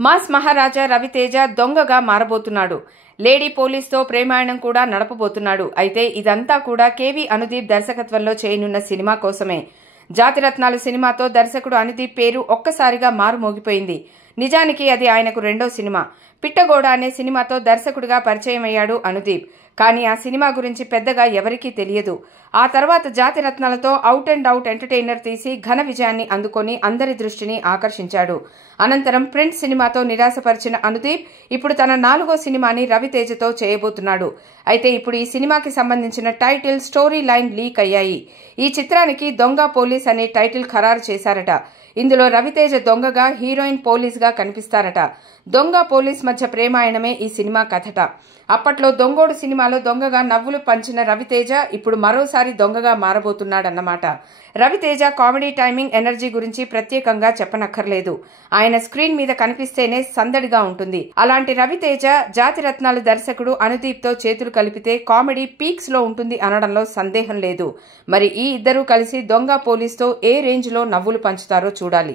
Mass మహారాజా రవితేజ దొంగగా మారబోతున్నాడు. Lady పోలీస్తో ప్రేమాయణం కూడా నడపబోతున్నాడు. అయితే ఇదంతా కూడా కేవీ అనుదీప్ దర్శకత్వంలో చేయనున్న సినిమా కోసమే. జాతిరత్నాలు సినిమాతో దర్శకుడు అనుదీప్ పేరు ఒక్కసారిగా మారుమోగిపోయింది. నిజానికి అది ఆయనకు రెండో సినిమా. పిట్టగోడ అనే సినిమాతో దర్శకుడిగా పరిచయం అయ్యాడు అనుదీప్. కానీ ఆ సినిమా గురించి పెద్దగా ఎవరికీ తెలియదు. ఆ తర్వాత జాతిరత్నాలతో అవుట్ అండ్ అవుట్ ఎంటర్టైనర్ తీసి ఘన విజయాన్ని అందుకొని అందరి దృష్టిని ఆకర్షించాడు. అనంతరం ప్రింట్ సినిమాతో నిరాశపరిచిన అనుదీప్ ఇప్పుడు తన 4వ సినిమాని రవితేజతో చేయబోతున్నాడు. అయితే ఇప్పుడు ఈ సినిమాకి సంబంధించిన టైటిల్, స్టోరీ లైన్ లీక్ అయ్యాయి. ఈ చిత్రానికి దొంగ పోలీస్ అనే టైటిల్ ఖరారు చేశారట. ఇందులో రవితేజ దొంగగా, హీరోయిన్ పోలీస్గా కనిపిస్తారట. దొంగ పోలీస్ మధ్య ప్రేమాయణమే ఈ సినిమా కథట. అప్పట్లో దొంగోడు సినిమాలో దొంగగా నవ్వులు పంచిన రవితేజ ఇప్పుడు మరోసారి దొంగగా మారబోతున్నాడన్నమాట. రవితేజ కామెడీ టైమింగ్, ఎనర్జీ గురించి ప్రత్యేకంగా చెప్పనక్కర్లేదు. ఆయన స్క్రీన్ మీద కనిపిస్తేనే సందడిగా ఉంటుంది. అలాంటి రవితేజ జాతిరత్నాలు దర్శకుడు అనుదీప్తో చేతులు కలిపితే కామెడీ పీక్స్ లో ఉంటుంది అనడంలో సందేహం లేదు. మరి ఈ ఇద్దరూ కలిసి దొంగ పోలీస్తో ఏ రేంజ్ లో నవ్వులు పంచుతారో చూడాలి.